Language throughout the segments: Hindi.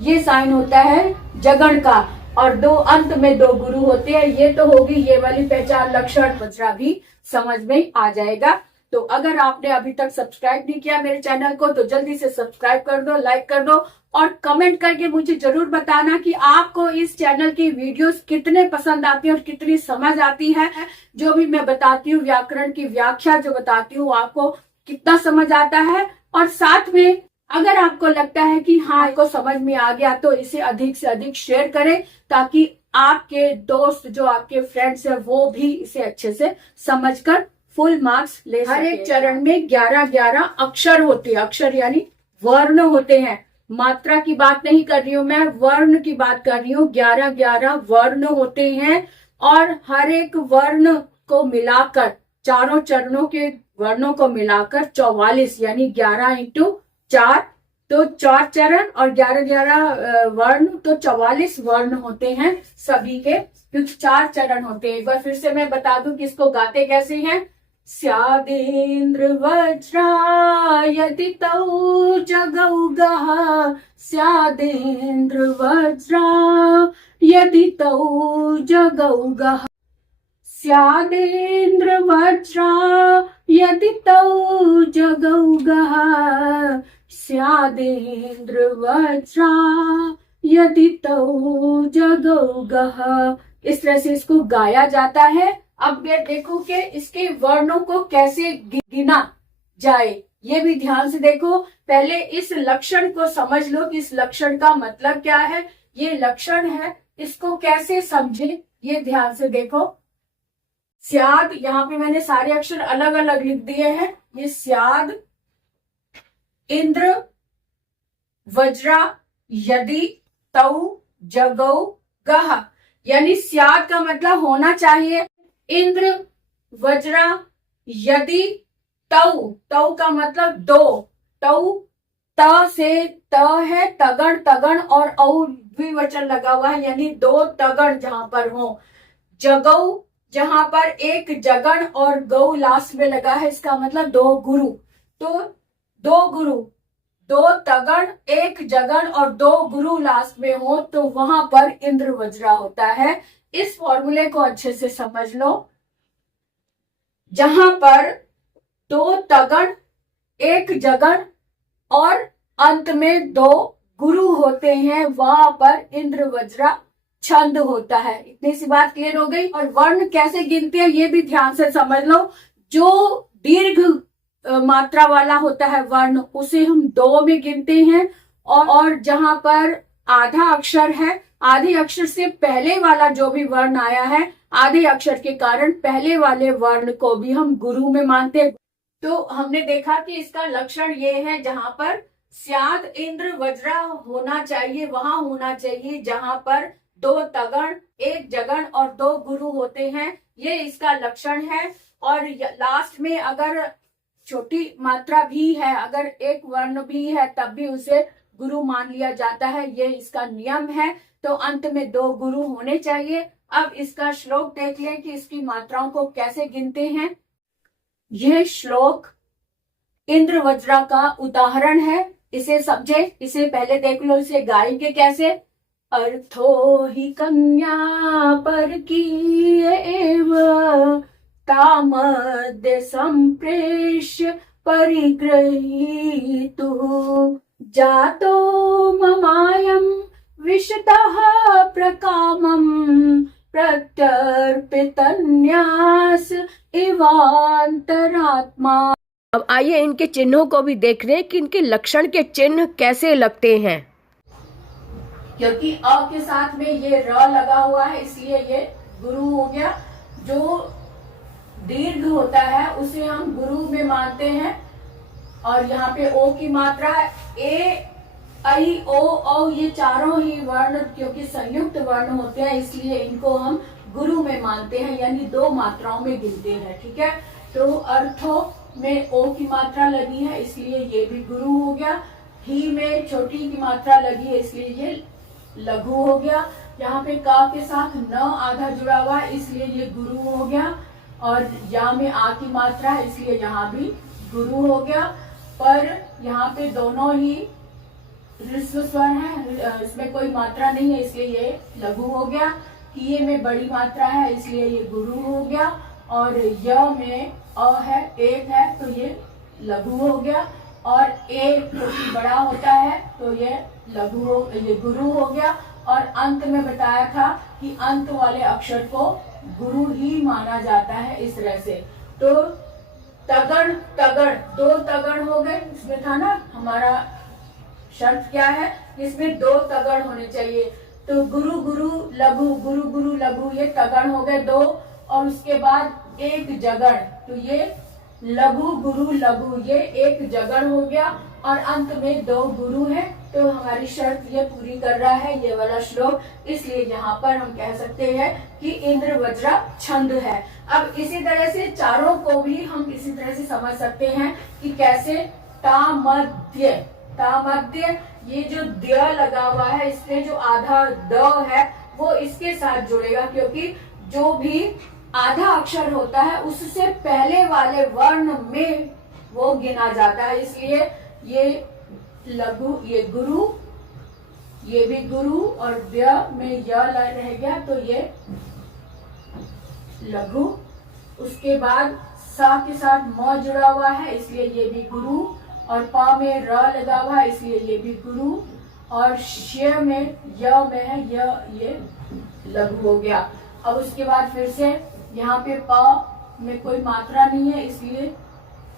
ये साइन होता है जगण का, और दो अंत में दो गुरु होते हैं। ये तो होगी ये वाली पहचान, लक्षण, वज्रा भी समझ में आ जाएगा। तो अगर आपने अभी तक सब्सक्राइब नहीं किया मेरे चैनल को तो जल्दी से सब्सक्राइब कर दो, लाइक कर दो, और कमेंट करके मुझे जरूर बताना कि आपको इस चैनल की वीडियोस कितने पसंद आती है और कितनी समझ आती है। जो भी मैं बताती हूँ, व्याकरण की व्याख्या जो बताती हूँ, आपको कितना समझ आता है। और साथ में अगर आपको लगता है कि हाँ आपको समझ में आ गया तो इसे अधिक से अधिक शेयर करें, ताकि आपके दोस्त जो आपके फ्रेंड्स है वो भी इसे अच्छे से समझकर फुल मार्क्स ले सके। हर एक चरण में 11-11 अक्षर होते हैं, अक्षर यानी वर्ण होते हैं। मात्रा की बात नहीं कर रही हूं मैं, वर्ण की बात कर रही हूँ। 11-11 वर्ण होते हैं, और हर एक वर्ण को मिलाकर, चारों चरणों के वर्णों को मिलाकर 44 यानी 11 इंटू 4, तो 4 चरण और 11-11 वर्ण, तो 44 वर्ण होते हैं सभी के, क्योंकि 4 चरण होते हैं। एक बार फिर से मैं बता दूं कि इसको गाते कैसे हैं। स्यादेन्द्र वज्रा यदि तौ जगौ गः, स्यादेन्द्र वज्रा यदि तौ जगौ गः, स्यादेन्द्र वज्रा यदि तौ जगौ गः, स्यादेन्द्र वज्रा यदि तौ जगौ गः। इस तरह से इसको गाया जाता है। अब ये देखो कि इसके वर्णों को कैसे गिना जाए, ये भी ध्यान से देखो। पहले इस लक्षण को समझ लो कि इस लक्षण का मतलब क्या है। ये लक्षण है, इसको कैसे समझे ये ध्यान से देखो। स्याद, यहाँ पे मैंने सारे अक्षर अलग अलग लिख दिए हैं। ये स्याद, इंद्र, वज्रा, यदि, तौ, जगौ, गः, यानी स्याद का मतलब होना चाहिए इंद्र, वज्रा, यदि, तौ, तौ का मतलब दो, तौ, त से त है, तगण, तगण और औ द्विवचन लगा हुआ है, यानी दो तगण जहां पर हो। जगौ, जहां पर एक जगण और गौ लास्ट में लगा है, इसका मतलब दो गुरु। तो दो गुरु, दो तगण, एक जगण और दो गुरु लास्ट में हो तो वहां पर इंद्र वज्रा होता है। इस फॉर्मूले को अच्छे से समझ लो। जहां पर दो तगण, एक जगण और अंत में दो गुरु होते हैं, वहां पर इंद्र वज्रा छंद होता है। इतनी सी बात क्लियर हो गई। और वर्ण कैसे गिनते हैं ये भी ध्यान से समझ लो। जो दीर्घ मात्रा वाला होता है वर्ण, उसे हम 2 में गिनते हैं, और जहां पर आधा अक्षर है, आधे अक्षर से पहले वाला जो भी वर्ण आया है, आधे अक्षर के कारण पहले वाले वर्ण को भी हम गुरु में मानते हैं। तो हमने देखा कि इसका लक्षण ये है, जहां पर स्याद, इंद्र, वज्रा होना चाहिए, वहां होना चाहिए जहां पर दो तगण, एक जगण और दो गुरु होते हैं। ये इसका लक्षण है। और लास्ट में अगर छोटी मात्रा भी है, अगर एक वर्ण भी है, तब भी उसे गुरु मान लिया जाता है। ये इसका नियम है। तो अंत में दो गुरु होने चाहिए। अब इसका श्लोक देख लें कि इसकी मात्राओं को कैसे गिनते हैं। यह श्लोक इंद्र वज्रा का उदाहरण है। इसे समझे, इसे पहले देख लो, इसे गाएंगे कैसे। अर्थो हि कन्या पर की एव, तामद्य संप्रेष्य परिगृहीतु, जातो ममायं विशतः प्रकामं, प्रत्यर्पितन्यास इवांतरात्मा। अब आइए इनके चिन्हों को भी देख रहे हैं कि इनके लक्षण के चिन्ह कैसे लगते हैं। क्योंकि अ के साथ में ये र लगा हुआ है, इसलिए ये गुरु हो गया। जो दीर्घ होता है उसे हम गुरु में मानते हैं। और यहाँ पे ओ की मात्रा, ए, आई, ओ, औ, ये चारों ही वर्ण क्योंकि संयुक्त वर्ण होते हैं, इसलिए इनको हम गुरु में मानते हैं, यानी 2 मात्राओं में गिनते हैं। ठीक है। तो अर्थों में ओ की मात्रा लगी है, इसलिए ये भी गुरु हो गया। ही में छोटी की मात्रा लगी है, इसलिए ये लघु हो गया। यहाँ पे का के साथ न आधा जुड़ा हुआ है, इसलिए ये गुरु हो गया। और या में आ की मात्रा है, इसलिए यहाँ भी गुरु हो गया। पर यहाँ पे दोनों ही ह्रस्व स्वर है, इसमें कोई मात्रा नहीं है इसलिए ये लघु हो गया। किए में बड़ी मात्रा है इसलिए ये गुरु हो गया। और य में अ है, एक है तो ये लघु हो गया। और ए क्योंकि बड़ा होता है तो ये ये गुरु हो गया। और अंत में बताया था कि अंत वाले अक्षर को गुरु ही माना जाता है इस तरह से। तो तगड़ तगड़, दो तगड़ हो गए, इसमें था ना हमारा शर्त क्या है, इसमें दो तगड़ होने चाहिए। तो गुरु गुरु लघु, गुरु गुरु लघु, ये तगड़ हो गए दो। और उसके बाद एक जगड़, तो ये लघु गुरु लघु, ये एक जगड़ हो गया। और अंत में दो गुरु है। तो हमारी शर्त ये पूरी कर रहा है ये वाला श्लोक, इसलिए यहाँ पर हम कह सकते हैं कि इंद्र वज्रा छंद है। अब इसी तरह से चारों को भी हम इसी तरह से समझ सकते हैं कि कैसे तामध्य, तामध्य, ये जो द लगा हुआ है इसमें जो आधा द है वो इसके साथ जुड़ेगा, क्योंकि जो भी आधा अक्षर होता है उससे पहले वाले वर्ण में वो गिना जाता है। इसलिए ये लघु, ये गुरु, ये भी गुरु, और व्य में य रह गया तो ये लघु। उसके बाद सा के साथ म जुड़ा हुआ है इसलिए ये भी गुरु। और पा में र लगा हुआ है इसलिए ये भी गुरु। और श में य में है ये लघु हो गया। अब उसके बाद फिर से यहाँ पे प में कोई मात्रा नहीं है इसलिए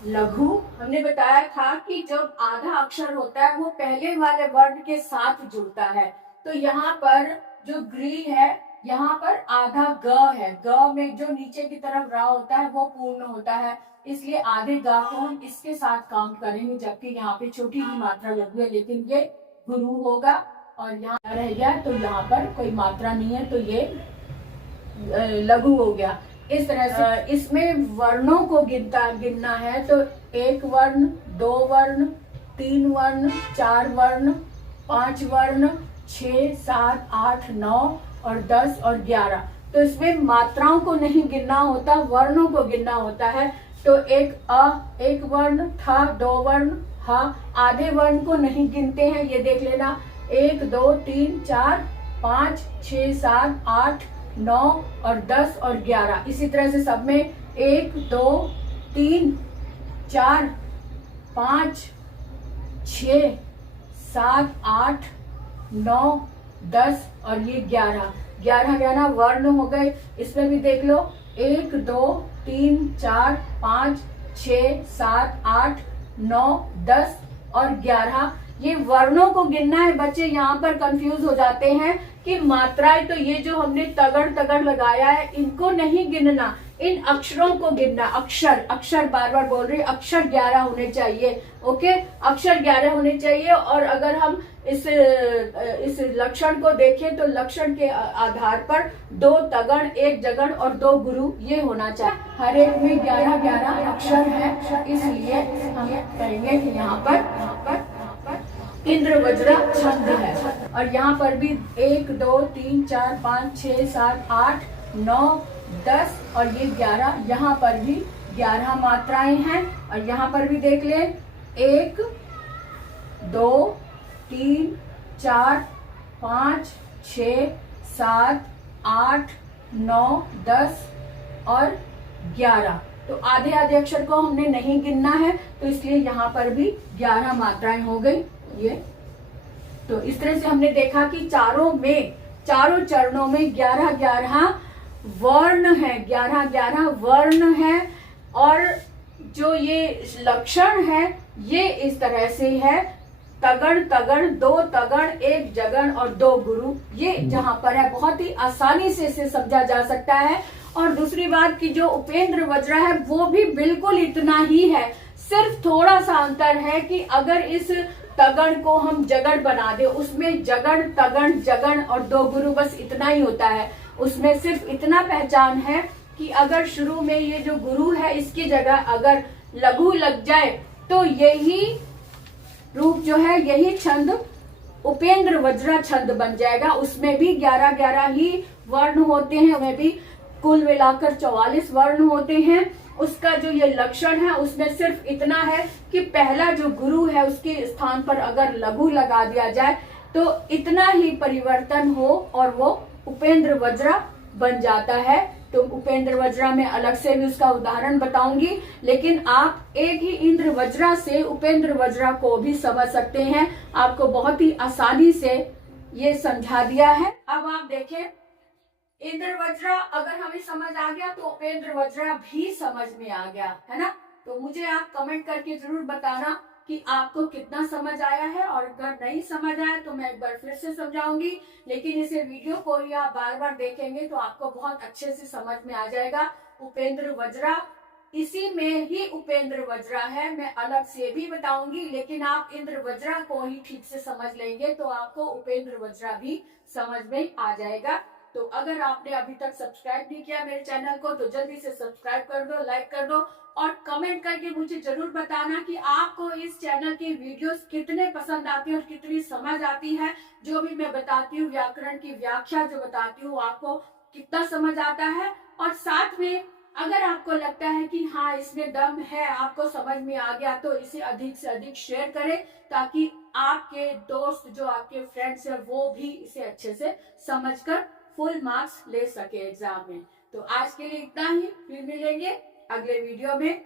लघु। हमने बताया था कि जब आधा अक्षर होता है वो पहले वाले वर्ण के साथ जुड़ता है। तो यहाँ पर जो ग्री है यहाँ पर आधा ग है, ग में जो नीचे की तरफ रा होता है वो पूर्ण होता है, इसलिए आधे गा को हम इसके साथ काउंट करेंगे। जबकि यहाँ पे छोटी ही मात्रा लघु है लेकिन ये गुरु होगा। और यहाँ रह गया तो यहाँ पर कोई मात्रा नहीं है तो ये लघु हो गया। इस तरह से इसमें वर्णों को गिनना है तो एक वर्ण, दो वर्ण, तीन वर्ण, चार वर्ण, पांच वर्ण, 6, 7, 8, 9 और 10 और 11। तो इसमें मात्राओं को नहीं गिनना होता, वर्णों को गिनना होता है। तो एक अ, एक वर्ण, था, दो वर्ण, हा, आधे वर्ण को नहीं गिनते हैं, ये देख लेना। 1, 2, 3, 4, 5, 6, 7, 8, 9 और 10 और 11। इसी तरह से सब में 1, 2, 3, 4, 5, 6, 7, 8, 9, 10 और ये 11 वर्ण हो गए। इसमें भी देख लो 1, 2, 3, 4, 5, 6, 7, 8, 9, 10 और 11। ये वर्णों को गिनना है। बच्चे यहाँ पर कंफ्यूज हो जाते हैं कि मात्राएं, तो ये जो हमने तगड़ लगाया है इनको नहीं गिनना, इन अक्षरों को गिनना। अक्षर बार बार बोल रही, अक्षर 11 होने चाहिए। ओके, अक्षर 11 होने चाहिए। और अगर हम इस लक्षण को देखें तो लक्षण के आधार पर 2 तगड़, 1 जगड़ और 2 गुरु ये होना चाहिए। हर एक में 11 अक्षर है, इसलिए हम कहेंगे कि यहाँ पर इंद्र वज्रा छंद है। और यहाँ पर भी 1, 2, 3, 4, 5, 6, 7, 8, 9, 10 और ये 11। यहाँ पर भी 11 मात्राएं हैं। और यहाँ पर भी देख ले 1, 2, 3, 4, 5, 6, 7, 8, 9, 10 और 11। तो आधे अक्षर को हमने नहीं गिनना है, तो इसलिए यहाँ पर भी 11 मात्राएं हो गई ये। तो इस तरह से हमने देखा कि चारों चरणों में 11 वर्ण है, 11 वर्ण है। और जो ये लक्षण है ये इस तरह से है, तगड़, 2 तगड़, 1 जगड़ और 2 गुरु। ये जहां पर है बहुत ही आसानी से इसे समझा जा सकता है। और दूसरी बात कि जो उपेंद्र वज्रा है वो भी बिल्कुल इतना ही है, सिर्फ थोड़ा सा अंतर है कि अगर इस तगड़ को हम जगड़ बना दे, उसमें जगड़, तगड़, जगड़ और 2 गुरु, बस इतना ही होता है। उसमें सिर्फ इतना पहचान है कि अगर शुरू में ये जो गुरु है इसकी जगह अगर लघु लग जाए तो यही रूप जो है, यही छंद उपेंद्र वज्रा छंद बन जाएगा। उसमें भी 11 ही वर्ण होते हैं, उनमें भी कुल मिलाकर 44 वर्ण होते हैं। उसका जो ये लक्षण है उसमें सिर्फ इतना है कि पहला जो गुरु है उसके स्थान पर अगर लघु लगा दिया जाए तो इतना ही परिवर्तन हो और वो उपेंद्र वज्रा बन जाता है। तो उपेंद्र वज्रा में अलग से भी उसका उदाहरण बताऊंगी, लेकिन आप एक ही इंद्र वज्रा से उपेंद्र वज्रा को भी समझ सकते हैं। आपको बहुत ही आसानी से ये समझा दिया है। अब आप देखें, इंद्र वज्रा अगर हमें समझ आ गया तो उपेंद्र वज्रा भी समझ में आ गया, है ना। तो मुझे आप कमेंट करके जरूर बताना कि आपको कितना समझ आया है, और अगर नहीं समझ आया तो मैं एक बार फिर से समझाऊंगी, लेकिन इसे वीडियो को ही आप बार बार देखेंगे तो आपको बहुत अच्छे से समझ में आ जाएगा। उपेंद्र वज्रा, इसी में ही उपेंद्र वज्रा है, मैं अलग से भी बताऊंगी, लेकिन आप इंद्र वज्रा को ही ठीक से समझ लेंगे तो आपको उपेंद्र वज्रा भी समझ में आ जाएगा। तो अगर आपने अभी तक सब्सक्राइब नहीं किया मेरे चैनल को तो जल्दी से सब्सक्राइब कर दो, लाइक कर दो, और कमेंट करके मुझे जरूर बताना कि आपको इस चैनल की वीडियोस कितने पसंद आती है और कितनी समझ आती है। जो भी मैं बताती हूँ, व्याकरण की व्याख्या जो बताती हूँ, आपको कितना समझ आता है। और साथ में अगर आपको लगता है कि हाँ इसमें दम है, आपको समझ में आ गया, तो इसे अधिक से अधिक शेयर करें ताकि आपके दोस्त, जो आपके फ्रेंड्स है, वो भी इसे अच्छे से समझकर फुल मार्क्स ले सके एग्जाम में। तो आज के लिए इतना ही, फिर मिलेंगे अगले वीडियो में।